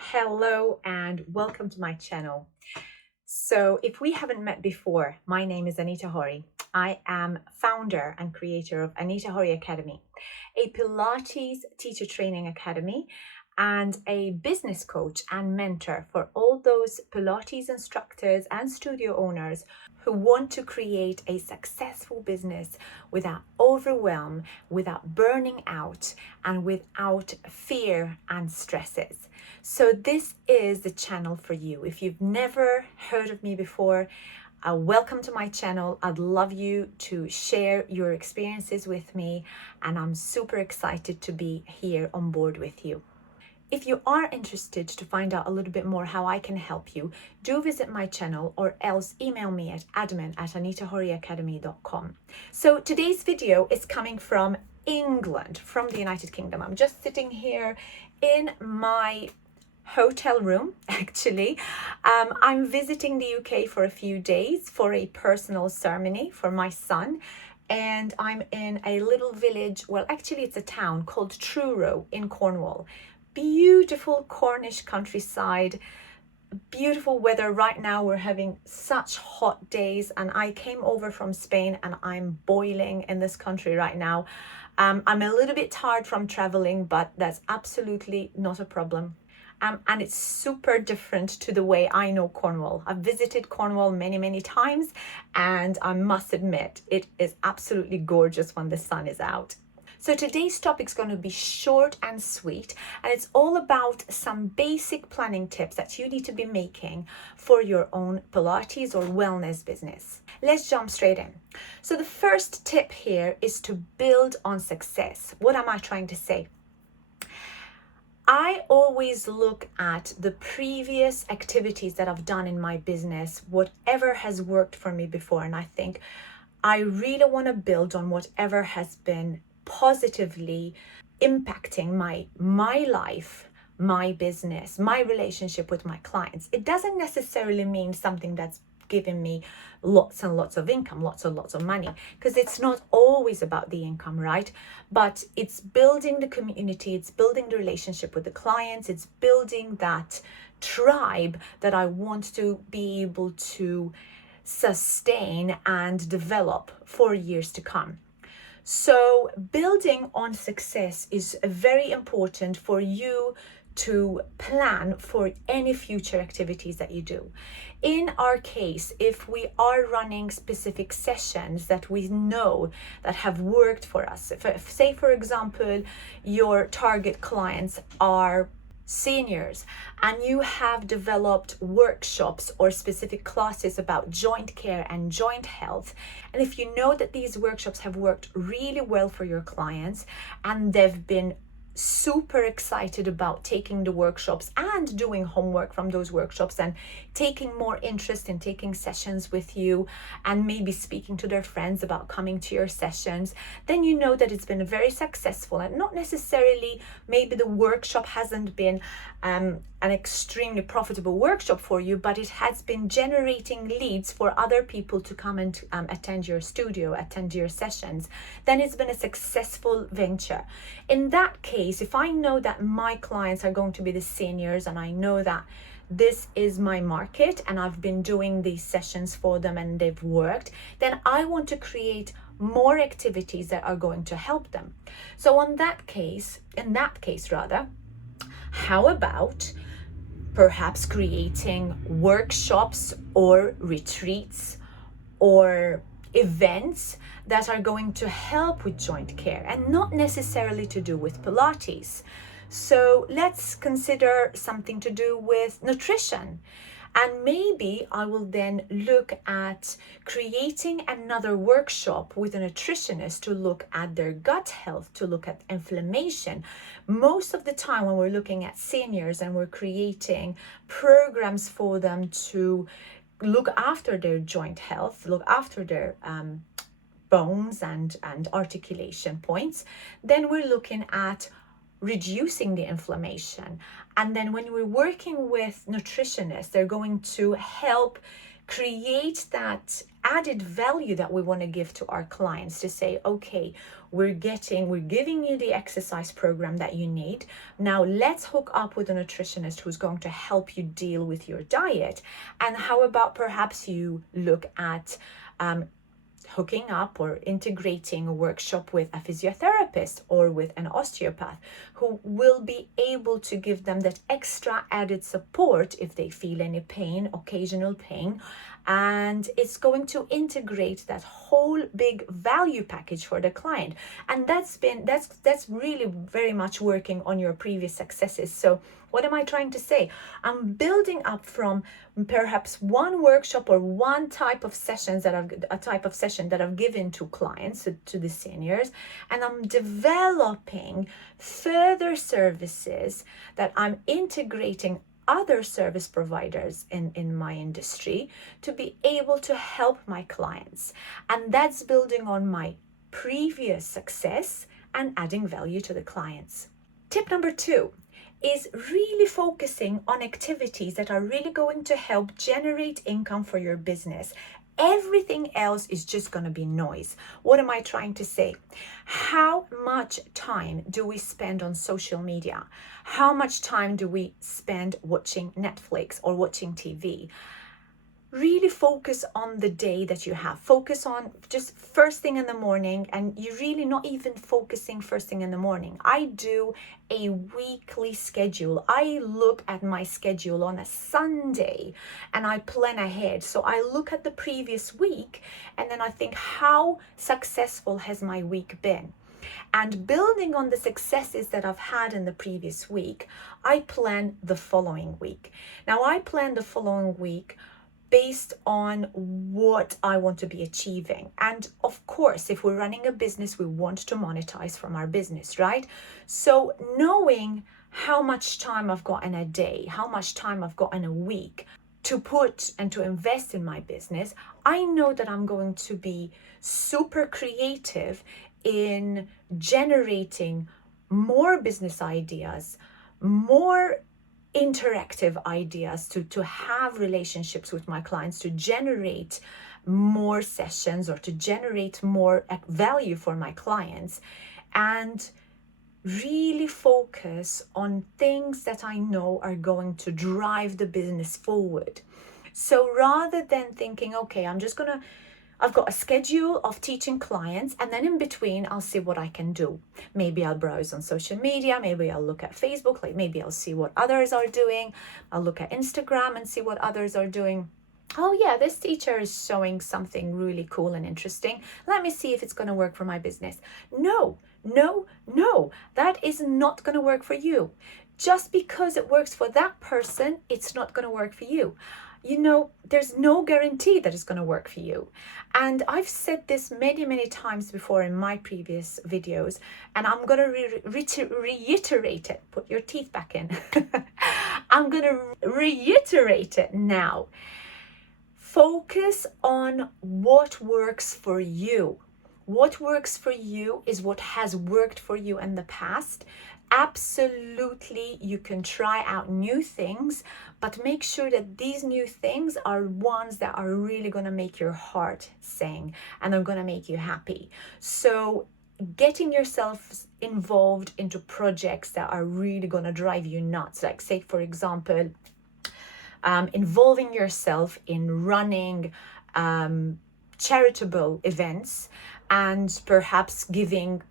Hello and welcome to my channel. So if we haven't met before, my name is Anita Horry. I am founder and creator of Anita Horry Academy, a Pilates Teacher Training academy and a business coach and mentor for all those Pilates instructors and studio owners who want to create a successful business without overwhelm, without burning out, and without fear and stresses. So this is the channel for you. If you've never heard of me before, welcome to my channel. I'd love you to share your experiences with me, and I'm super excited to be here on board with you. If you are interested to find out a little bit more how I can help you, do visit my channel or else email me at admin@anitahorryacademy.com. So today's video is coming from England, from the United Kingdom. I'm just sitting here in my hotel room, actually. I'm visiting the UK for a few days for a personal ceremony for my son. And I'm in a little village, well, actually it's a town called Truro in Cornwall. Beautiful Cornish countryside, beautiful weather. Right now we're having such hot days, and I came over from Spain and I'm boiling in this country right now. I'm a little bit tired from traveling, but that's absolutely not a problem. And it's super different to the way I know Cornwall. I've visited Cornwall many times, and I must admit, it is absolutely gorgeous when the sun is out. So today's topic is going to be short and sweet, and it's all about some basic planning tips that you need to be making for your own Pilates or wellness business. Let's jump straight in. So the first tip here is to build on success. What am I trying to say? I always look at the previous activities that I've done in my business, whatever has worked for me before, and I think I really want to build on whatever has been positively impacting my life, my business, my relationship with my clients. It doesn't necessarily mean something that's giving me lots and lots of income, lots and lots of money, because it's not always about the income, right? But it's building the community, it's building the relationship with the clients, it's building that tribe that I want to be able to sustain and develop for years to come. So building on success is very important for you to plan for any future activities that you do. In our case, if we are running specific sessions that we know that have worked for us, if say for example, your target clients are seniors and you have developed workshops or specific classes about joint care and joint health, and if you know that these workshops have worked really well for your clients and they've been super excited about taking the workshops and doing homework from those workshops and taking more interest in taking sessions with you and maybe speaking to their friends about coming to your sessions, then you know that it's been very successful. And not necessarily maybe the workshop hasn't been an extremely profitable workshop for you, but it has been generating leads for other people to come and attend your studio, attend your sessions. Then it's been a successful venture. In that case, if I know that my clients are going to be the seniors and I know that this is my market and I've been doing these sessions for them and they've worked, then I want to create more activities that are going to help them. So in that case, how about perhaps creating workshops or retreats or events that are going to help with joint care and not necessarily to do with Pilates. So let's consider something to do with nutrition. And maybe I will then look at creating another workshop with a nutritionist to look at their gut health, to look at inflammation. Most of the time when we're looking at seniors and we're creating programs for them to look after their joint health, look after their bones and articulation points, then we're looking at reducing the inflammation. And then when we're working with nutritionists, they're going to help create that added value that we want to give to our clients, to say, okay, we're giving you the exercise program that you need. Now let's hook up with a nutritionist who's going to help you deal with your diet. And how about perhaps you look at hooking up or integrating a workshop with a physiotherapist or with an osteopath who will be able to give them that extra added support if they feel any pain, occasional pain, and it's going to integrate that whole big value package for the client. And that's really very much working on your previous successes. So what am I trying to say? I'm building up from perhaps one workshop or one type of session that I've given to clients, to the seniors, and I'm developing further services that I'm integrating other service providers in my industry to be able to help my clients. And that's building on my previous success and adding value to the clients. Tip number 2 is really focusing on activities that are really going to help generate income for your business. Everything else is just going to be noise. What am I trying to say? How much time do we spend on social media? How much time do we spend watching Netflix or watching TV? Really focus on the day that you have. Focus on just first thing in the morning, and you're really not even focusing first thing in the morning. I do a weekly schedule. I look at my schedule on a Sunday and I plan ahead. So I look at the previous week and then I think, how successful has my week been? And building on the successes that I've had in the previous week, I plan the following week. Now I plan the following week based on what I want to be achieving. And of course, if we're running a business, we want to monetize from our business, right? So knowing how much time I've got in a day, how much time I've got in a week to put and to invest in my business, I know that I'm going to be super creative in generating more business ideas, more interactive ideas to have relationships with my clients, to generate more sessions or to generate more value for my clients, and really focus on things that I know are going to drive the business forward. So rather than thinking, okay, I've got a schedule of teaching clients, and then in between, I'll see what I can do. Maybe I'll browse on social media. Maybe I'll look at Facebook. Maybe I'll see what others are doing. I'll look at Instagram and see what others are doing. Oh yeah, this teacher is showing something really cool and interesting. Let me see if it's going to work for my business. No, that is not going to work for you. Just because it works for that person, it's not going to work for you. There's no guarantee that it's going to work for you. And I've said this many times before in my previous videos, and I'm going to reiterate it. Put your teeth back in. I'm going to reiterate it now. Focus on what works for you. What works for you is what has worked for you in the past. Absolutely, you can try out new things, but make sure that these new things are ones that are really going to make your heart sing and are going to make you happy. So getting yourself involved into projects that are really going to drive you nuts, like say, for example, involving yourself in running charitable events and perhaps giving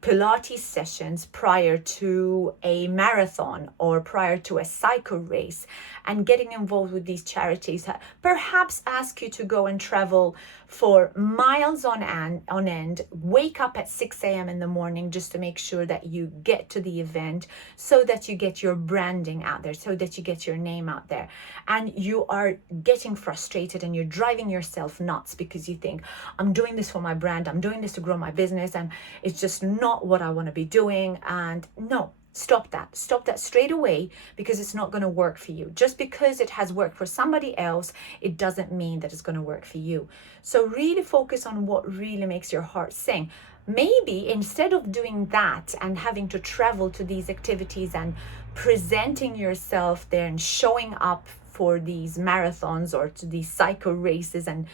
Pilates sessions prior to a marathon or prior to a cycle race, and getting involved with these charities perhaps ask you to go and travel for miles on end, wake up at 6 a.m. in the morning just to make sure that you get to the event, so that you get your branding out there, so that you get your name out there. And you are getting frustrated and you're driving yourself nuts because you think, I'm doing this for my brand, I'm doing this to grow my business, and it's just not what I want to be doing. And no, stop that straight away, because it's not going to work for you. Just because it has worked for somebody else, it doesn't mean that it's going to work for you. So really focus on what really makes your heart sing. Maybe instead of doing that and having to travel to these activities and presenting yourself there and showing up for these marathons or to these cycle races and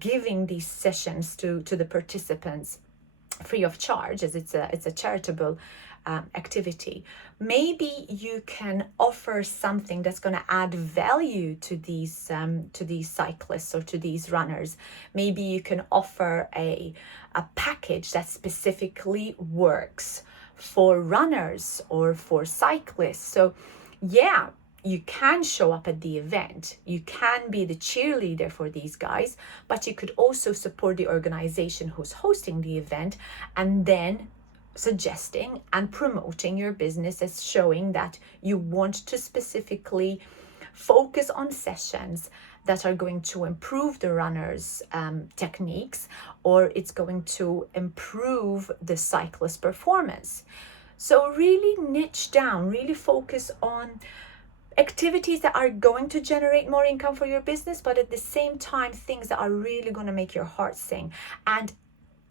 giving these sessions to the participants free of charge, as it's a charitable activity. Maybe you can offer something that's going to add value to these cyclists or to these runners. Maybe you can offer a package that specifically works for runners or for cyclists. So yeah, you can show up at the event, you can be the cheerleader for these guys, but you could also support the organization who's hosting the event, and then suggesting and promoting your business as showing that you want to specifically focus on sessions that are going to improve the runner's techniques, or it's going to improve the cyclist performance. So really niche down, really focus on activities that are going to generate more income for your business, but at the same time, things that are really going to make your heart sing. And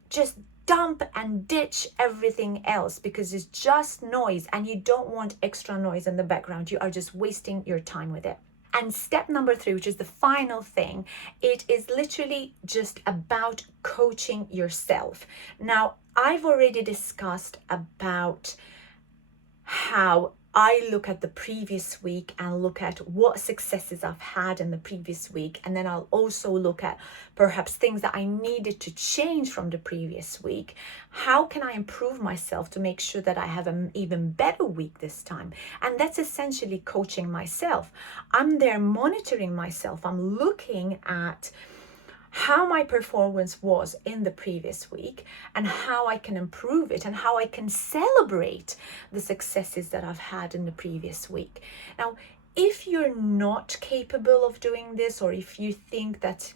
just dump and ditch everything else, because it's just noise and you don't want extra noise in the background. You are just wasting your time with it. And step number 3, which is the final thing, it is literally just about coaching yourself. Now, I've already discussed about how I look at the previous week and look at what successes I've had in the previous week. And then I'll also look at perhaps things that I needed to change from the previous week. How can I improve myself to make sure that I have an even better week this time? And that's essentially coaching myself. I'm there monitoring myself. I'm looking at how my performance was in the previous week and how I can improve it and how I can celebrate the successes that I've had in the previous week. Now, if you're not capable of doing this, or if you think that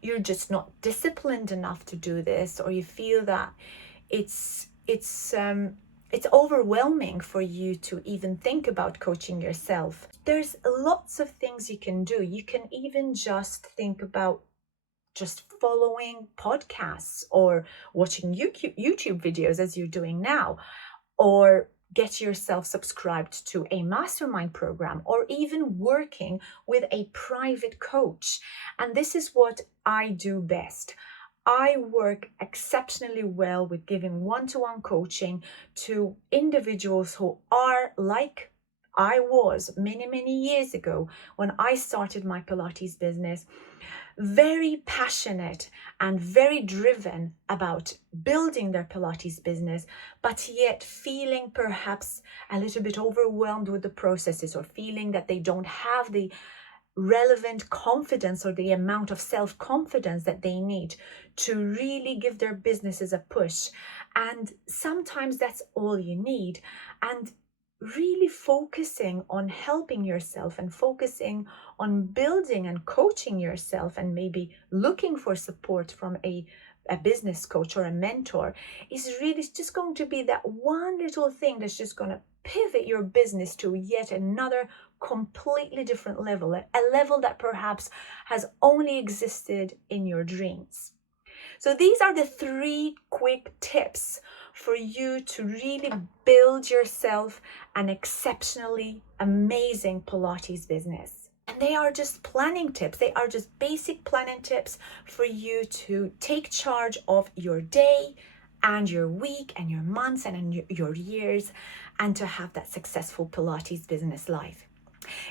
you're just not disciplined enough to do this, or you feel that it's overwhelming for you to even think about coaching yourself, there's lots of things you can do. You can even just think about just following podcasts or watching YouTube videos as you're doing now, or get yourself subscribed to a mastermind program, or even working with a private coach. And this is what I do best. I work exceptionally well with giving one-to-one coaching to individuals who are like I was many years ago when I started my Pilates business, very passionate and very driven about building their Pilates business, but yet feeling perhaps a little bit overwhelmed with the processes, or feeling that they don't have the relevant confidence or the amount of self-confidence that they need to really give their businesses a push. And sometimes that's all you need. And really focusing on helping yourself and focusing on building and coaching yourself, and maybe looking for support from a business coach or a mentor, is really just going to be that one little thing that's just going to pivot your business to yet another completely different level, a level that perhaps has only existed in your dreams. So these are the 3 quick tips for you to really build yourself an exceptionally amazing Pilates business. And they are just planning tips. They are just basic planning tips for you to take charge of your day and your week and your months and your years, and to have that successful Pilates business life.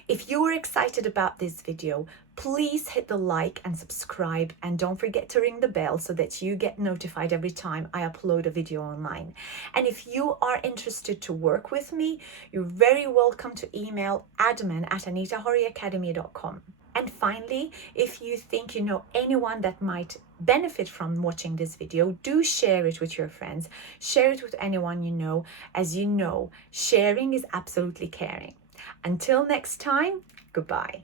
If you were excited about this video, please hit the like and subscribe, and don't forget to ring the bell so that you get notified every time I upload a video online. And if you are interested to work with me, you're very welcome to email admin@anitahorryacademy.com. And finally, if you think you know anyone that might benefit from watching this video, do share it with your friends. Share it with anyone you know. As you know, sharing is absolutely caring. Until next time, goodbye.